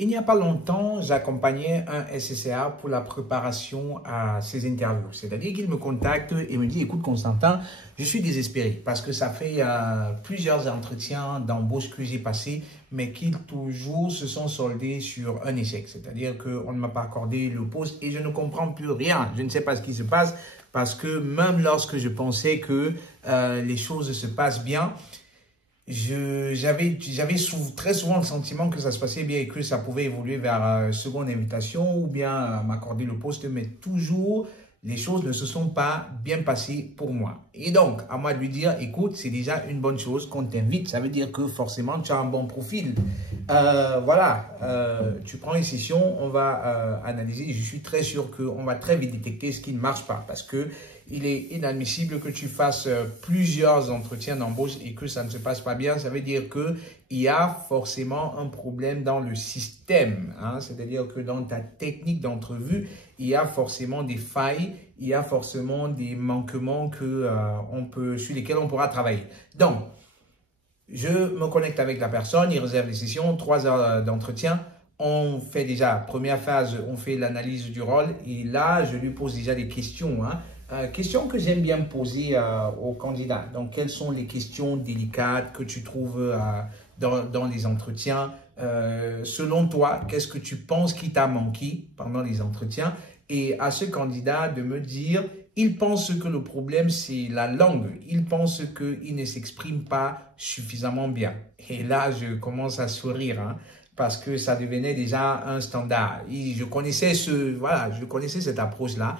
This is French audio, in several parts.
Il n'y a pas longtemps, j'accompagnais un SCCA pour la préparation à ses interviews. C'est-à-dire qu'il me contacte et me dit, écoute Constantin, je suis désespéré parce que ça fait plusieurs entretiens d'embauche que j'ai passés, mais qui toujours se sont soldés sur un échec. C'est-à-dire qu'on ne m'a pas accordé le poste et je ne comprends plus rien. Je ne sais pas ce qui se passe parce que même lorsque je pensais que les choses se passent bien, j'avais très souvent le sentiment que ça se passait bien et que ça pouvait évoluer vers seconde invitation ou bien m'accorder le poste, mais toujours les choses ne se sont pas bien passées pour moi. Et donc, à moi de lui dire, écoute, c'est déjà une bonne chose qu'on t'invite. Ça veut dire que forcément, tu as un bon profil. Tu prends une session, on va analyser. Je suis très sûr qu'on va très vite détecter ce qui ne marche pas parce que il est inadmissible que tu fasses plusieurs entretiens d'embauche et que ça ne se passe pas bien. Ça veut dire qu'il y a forcément un problème dans le système. Hein? C'est-à-dire que dans ta technique d'entrevue, il y a forcément des failles, il y a forcément des manquements sur lesquels on pourra travailler. Donc, je me connecte avec la personne, il réserve les sessions, 3 heures d'entretien. On fait déjà, première phase, on fait l'analyse du rôle et là, je lui pose déjà des questions. Questions que j'aime bien poser aux candidats. Donc, quelles sont les questions délicates que tu trouves dans les entretiens? Selon toi, qu'est-ce que tu penses qui t'a manqué pendant les entretiens? Et à ce candidat de me dire, il pense que le problème, c'est la langue. Il pense qu'il ne s'exprime pas suffisamment bien. Et là, je commence à sourire, parce que ça devenait déjà un standard. Et je connaissais cette approche-là,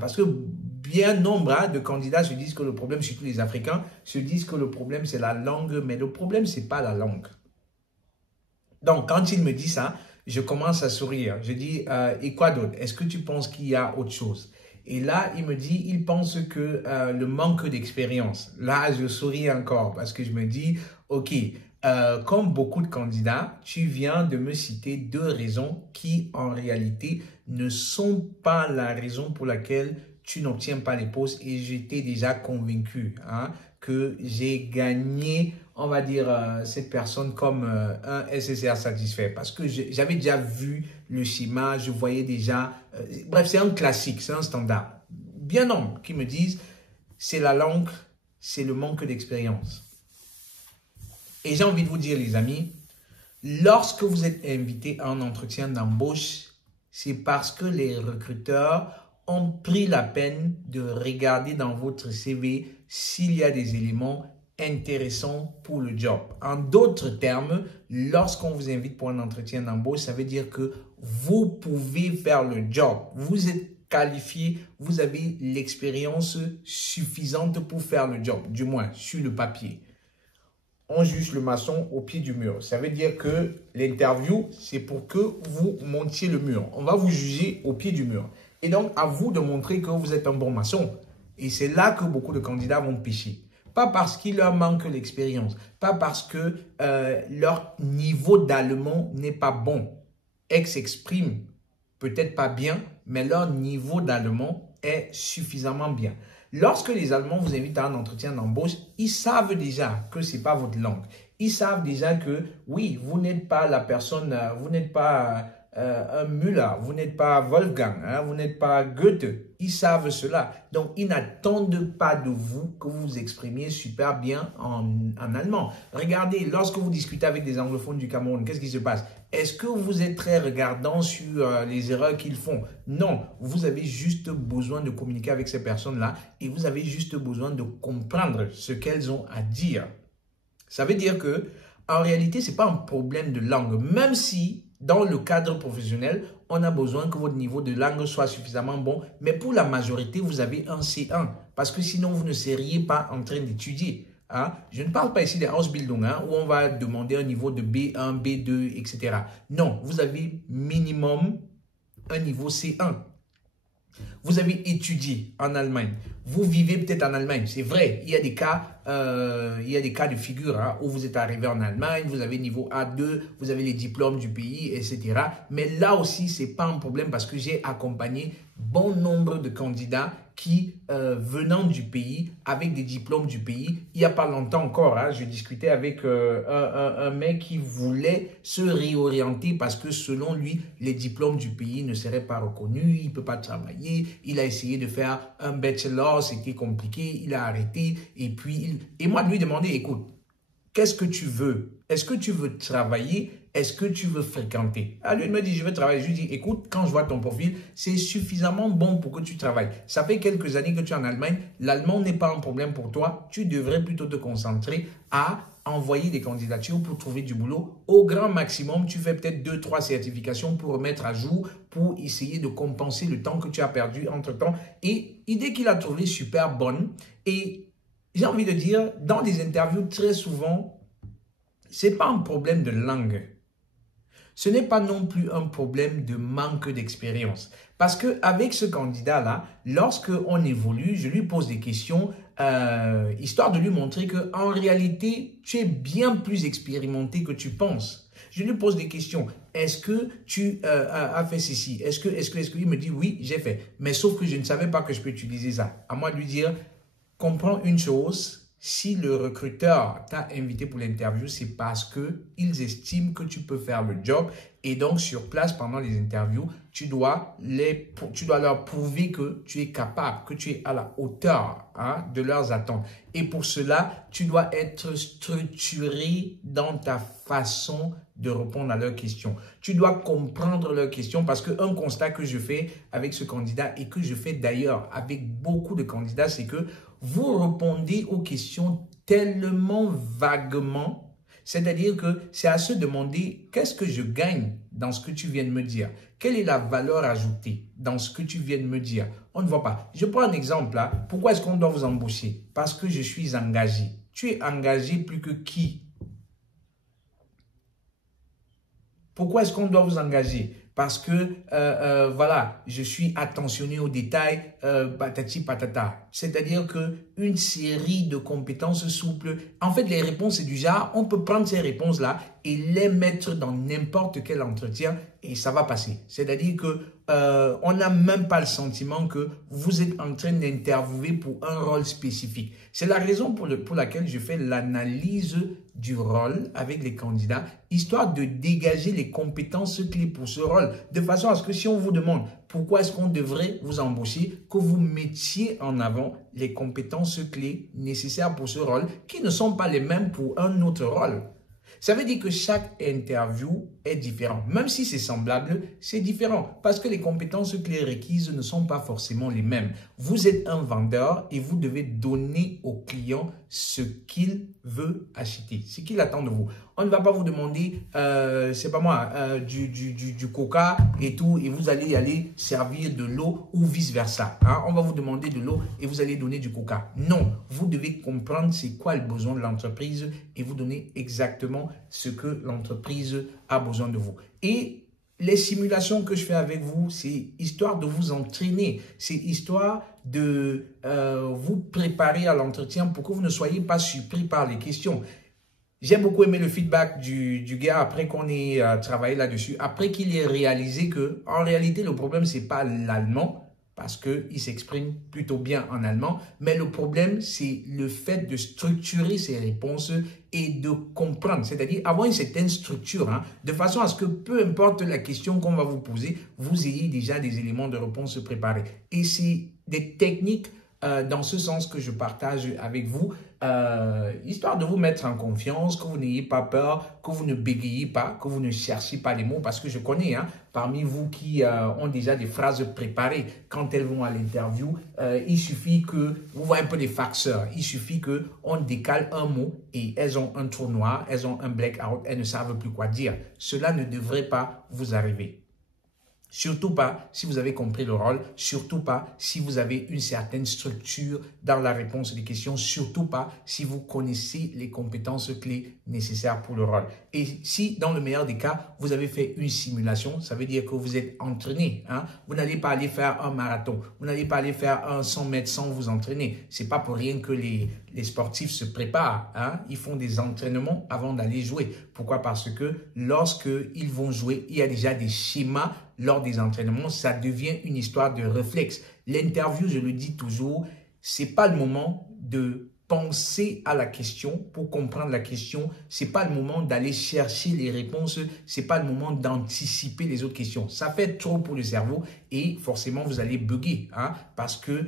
parce que bien nombre de candidats se disent que le problème, surtout les Africains, se disent que le problème, c'est la langue, mais le problème, c'est pas la langue. Donc, quand il me dit ça, je commence à sourire. Je dis, et quoi d'autre? Est-ce que tu penses qu'il y a autre chose? Et là, il me dit, il pense que le manque d'expérience. Là, je souris encore parce que je me dis, ok, comme beaucoup de candidats, tu viens de me citer 2 raisons qui, en réalité, ne sont pas la raison pour laquelle tu n'obtiens pas les postes. Et j'étais déjà convaincu que j'ai gagné, on va dire, cette personne comme un SSR satisfait. Parce que j'avais déjà vu le schéma, je voyais déjà... bref, c'est un classique, c'est un standard. Bien nombre qui me disent, c'est la langue, c'est le manque d'expérience. Et j'ai envie de vous dire, les amis, lorsque vous êtes invité à un entretien d'embauche, c'est parce que les recruteurs ont pris la peine de regarder dans votre CV s'il y a des éléments intéressants pour le job. En d'autres termes, lorsqu'on vous invite pour un entretien d'embauche, ça veut dire que vous pouvez faire le job. Vous êtes qualifié, vous avez l'expérience suffisante pour faire le job, du moins sur le papier. On juge le maçon au pied du mur. Ça veut dire que l'interview, c'est pour que vous montiez le mur. On va vous juger au pied du mur. Et donc, à vous de montrer que vous êtes un bon maçon. Et c'est là que beaucoup de candidats vont pécher. Pas parce qu'il leur manque l'expérience, pas parce que leur niveau d'allemand n'est pas bon. Ils s'expriment peut-être pas bien, mais leur niveau d'allemand est suffisamment bien. Lorsque les Allemands vous invitent à un entretien d'embauche, ils savent déjà que ce n'est pas votre langue. Ils savent déjà que, oui, vous n'êtes pas la personne, vous n'êtes pas un Müller, vous n'êtes pas Wolfgang, vous n'êtes pas Goethe. Ils savent cela. Donc, ils n'attendent pas de vous que vous vous exprimiez super bien en allemand. Regardez, lorsque vous discutez avec des anglophones du Cameroun, qu'est-ce qui se passe? Est-ce que vous êtes très regardant sur les erreurs qu'ils font? Non, vous avez juste besoin de communiquer avec ces personnes-là et vous avez juste besoin de comprendre ce qu'elles ont à dire. Ça veut dire que, en réalité, ce n'est pas un problème de langue, même si dans le cadre professionnel, on a besoin que votre niveau de langue soit suffisamment bon. Mais pour la majorité, vous avez un C1 parce que sinon, vous ne seriez pas en train d'étudier. Je ne parle pas ici des Ausbildung où on va demander un niveau de B1, B2, etc. Non, vous avez minimum un niveau C1. Vous avez étudié en Allemagne. Vous vivez peut-être en Allemagne. C'est vrai, il y a des cas il y a des cas de figure hein, où vous êtes arrivé en Allemagne, vous avez niveau A2, vous avez les diplômes du pays, etc. Mais là aussi, ce n'est pas un problème parce que j'ai accompagné bon nombre de candidats qui, venant du pays, avec des diplômes du pays, il n'y a pas longtemps encore, hein, je discutais avec un mec qui voulait se réorienter parce que selon lui, les diplômes du pays ne seraient pas reconnus, il ne peut pas travailler, il a essayé de faire un bachelor, c'était compliqué, il a arrêté, et puis, et moi de lui demander, écoute, qu'est-ce que tu veux? Est-ce que tu veux travailler? Est-ce que tu veux fréquenter? Ah, lui, il me dit, je veux travailler. Je lui dis, écoute, quand je vois ton profil, c'est suffisamment bon pour que tu travailles. Ça fait quelques années que tu es en Allemagne. L'allemand n'est pas un problème pour toi. Tu devrais plutôt te concentrer à envoyer des candidatures pour trouver du boulot. Au grand maximum, tu fais peut-être 2-3 certifications pour remettre à jour, pour essayer de compenser le temps que tu as perdu entre-temps. Et idée qu'il a trouvée super bonne. Et j'ai envie de dire, dans les interviews, très souvent, ce n'est pas un problème de langue. Ce n'est pas non plus un problème de manque d'expérience. Parce qu'avec ce candidat-là, lorsqu'on évolue, je lui pose des questions, histoire de lui montrer qu'en réalité, tu es bien plus expérimenté que tu penses. Je lui pose des questions. Est-ce que tu as fait ceci? Est-ce que il me dit oui, j'ai fait. Mais sauf que je ne savais pas que je peux utiliser ça. À moi de lui dire, comprends une chose. Si le recruteur t'a invité pour l'interview, c'est parce qu'ils estiment que tu peux faire le job. Et donc, sur place, pendant les interviews, tu dois leur prouver que tu es capable, que tu es à la hauteur hein, de leurs attentes. Et pour cela, tu dois être structuré dans ta façon de répondre à leurs questions. Tu dois comprendre leurs questions parce qu'un constat que je fais avec ce candidat et que je fais d'ailleurs avec beaucoup de candidats, c'est que vous répondez aux questions tellement vaguement, c'est-à-dire que c'est à se demander qu'est-ce que je gagne dans ce que tu viens de me dire? Quelle est la valeur ajoutée dans ce que tu viens de me dire? On ne voit pas. Je prends un exemple là. Pourquoi est-ce qu'on doit vous embaucher? Parce que je suis engagé. Tu es engagé plus que qui? Pourquoi est-ce qu'on doit vous engager? Parce que, voilà, je suis attentionné aux détails, patati patata. C'est-à-dire qu'une série de compétences souples, en fait, les réponses, c'est du genre, on peut prendre ces réponses-là et les mettre dans n'importe quel entretien et ça va passer. C'est-à-dire que on n'a même pas le sentiment que vous êtes en train d'interviewer pour un rôle spécifique. C'est la raison pour laquelle je fais l'analyse du rôle avec les candidats, histoire de dégager les compétences clés pour ce rôle, de façon à ce que si on vous demande pourquoi est-ce qu'on devrait vous embaucher, que vous mettiez en avant les compétences clés nécessaires pour ce rôle, qui ne sont pas les mêmes pour un autre rôle. Ça veut dire que chaque interview est différente. Même si c'est semblable, c'est différent. Parce que les compétences clés requises ne sont pas forcément les mêmes. Vous êtes un vendeur et vous devez donner au client ce qu'il veut acheter, ce qu'il attend de vous. On ne va pas vous demander, c'est pas moi, du coca et tout, et vous allez aller servir de l'eau ou vice-versa. Hein? On va vous demander de l'eau et vous allez donner du coca. Non, vous devez comprendre c'est quoi le besoin de l'entreprise et vous donner exactement ce que l'entreprise a besoin de vous. Et les simulations que je fais avec vous, c'est histoire de vous entraîner. C'est histoire de vous préparer à l'entretien pour que vous ne soyez pas surpris par les questions. J'ai beaucoup aimé le feedback du gars après qu'on ait travaillé là-dessus, après qu'il ait réalisé que en réalité, le problème, ce n'est pas l'allemand, parce qu'il s'exprime plutôt bien en allemand, mais le problème, c'est le fait de structurer ses réponses et de comprendre, c'est-à-dire avoir une certaine structure, hein, de façon à ce que peu importe la question qu'on va vous poser, vous ayez déjà des éléments de réponse préparés. Et c'est des techniques dans ce sens que je partage avec vous, histoire de vous mettre en confiance, que vous n'ayez pas peur, que vous ne bégayez pas, que vous ne cherchez pas les mots, parce que je connais parmi vous qui ont déjà des phrases préparées quand elles vont à l'interview, il suffit que, vous voyez un peu les faxeurs, il suffit qu'on décale un mot et elles ont un trou noir, elles ont un blackout, elles ne savent plus quoi dire. Cela ne devrait pas vous arriver. Surtout pas si vous avez compris le rôle, surtout pas si vous avez une certaine structure dans la réponse des questions, surtout pas si vous connaissez les compétences clés nécessaires pour le rôle. Et si, dans le meilleur des cas, vous avez fait une simulation, ça veut dire que vous êtes entraîné. Hein? Vous n'allez pas aller faire un marathon. Vous n'allez pas aller faire un 100 mètres sans vous entraîner. C'est pas pour rien que les sportifs se préparent. Hein? Ils font des entraînements avant d'aller jouer. Pourquoi? Parce que lorsque ils vont jouer, il y a déjà des schémas lors des entraînements. Ça devient une histoire de réflexe. L'interview, je le dis toujours, c'est pas le moment de penser à la question pour comprendre la question. C'est pas le moment d'aller chercher les réponses. C'est pas le moment d'anticiper les autres questions. Ça fait trop pour le cerveau et forcément vous allez bugger, hein, parce que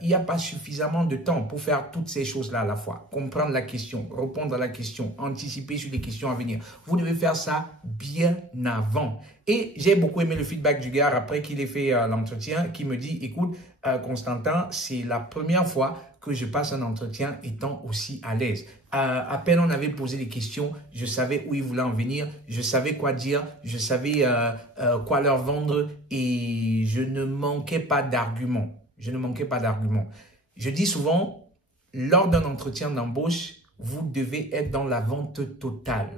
il n'y a pas suffisamment de temps pour faire toutes ces choses-là à la fois. Comprendre la question, répondre à la question, anticiper sur les questions à venir. Vous devez faire ça bien avant. Et j'ai beaucoup aimé le feedback du gars après qu'il ait fait l'entretien, qui me dit, écoute, Constantin, c'est la première fois que je passe un entretien étant aussi à l'aise. À peine on avait posé les questions, je savais où ils voulaient en venir, je savais quoi dire, je savais quoi leur vendre et je ne manquais pas d'arguments. Je ne manquais pas d'arguments. Je dis souvent, lors d'un entretien d'embauche, vous devez être dans la vente totale.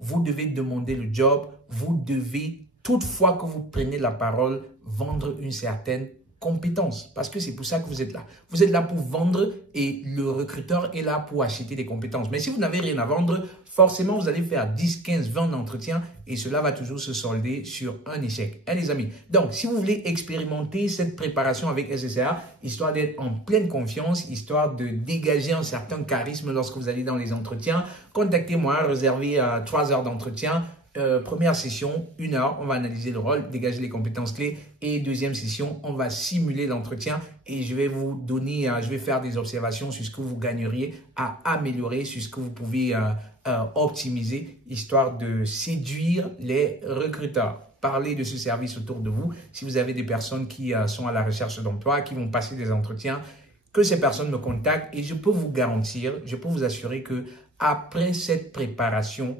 Vous devez demander le job, vous devez, toutefois que vous prenez la parole, vendre une certaine compétences, parce que c'est pour ça que vous êtes là. Vous êtes là pour vendre et le recruteur est là pour acheter des compétences. Mais si vous n'avez rien à vendre, forcément, vous allez faire 10, 15, 20 entretiens et cela va toujours se solder sur un échec. Hein, les amis? Donc, si vous voulez expérimenter cette préparation avec SSR, histoire d'être en pleine confiance, histoire de dégager un certain charisme lorsque vous allez dans les entretiens, contactez-moi, réservez 3 heures d'entretien. Première session, 1 heure, on va analyser le rôle, dégager les compétences clés. Et deuxième session, on va simuler l'entretien et je vais vous donner, je vais faire des observations sur ce que vous gagneriez à améliorer, sur ce que vous pouvez optimiser, histoire de séduire les recruteurs. Parlez de ce service autour de vous. Si vous avez des personnes qui sont à la recherche d'emploi, qui vont passer des entretiens, que ces personnes me contactent et je peux vous garantir, je peux vous assurer que après cette préparation,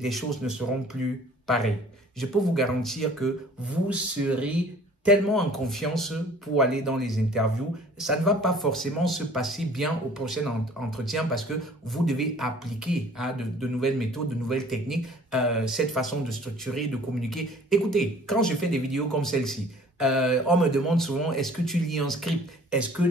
les choses ne seront plus pareilles. Je peux vous garantir que vous serez tellement en confiance pour aller dans les interviews. Ça ne va pas forcément se passer bien au prochain entretien parce que vous devez appliquer de nouvelles méthodes, de nouvelles techniques, cette façon de structurer, de communiquer. Écoutez, quand je fais des vidéos comme celle-ci, on me demande souvent, est-ce que tu lis un script? Est-ce que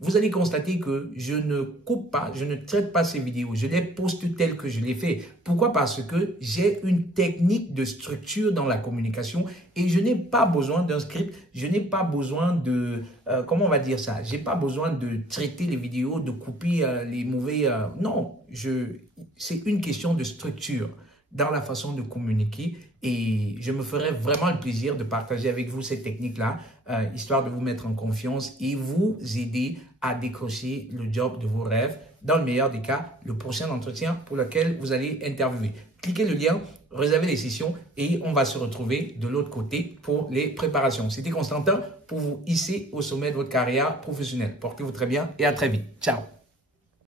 vous allez constater que je ne coupe pas, je ne traite pas ces vidéos, je les poste telles que je les fais. Pourquoi? Parce que j'ai une technique de structure dans la communication et je n'ai pas besoin d'un script, je n'ai pas besoin de, comment on va dire ça? J'ai pas besoin de traiter les vidéos, de couper les mauvais, non, c'est une question de structure dans la façon de communiquer et je me ferai vraiment le plaisir de partager avec vous cette technique-là, histoire de vous mettre en confiance et vous aider à décrocher le job de vos rêves. Dans le meilleur des cas, le prochain entretien pour lequel vous allez interviewer. Cliquez le lien, réservez les sessions et on va se retrouver de l'autre côté pour les préparations. C'était Constantin pour vous hisser au sommet de votre carrière professionnelle. Portez-vous très bien et à très vite. Ciao!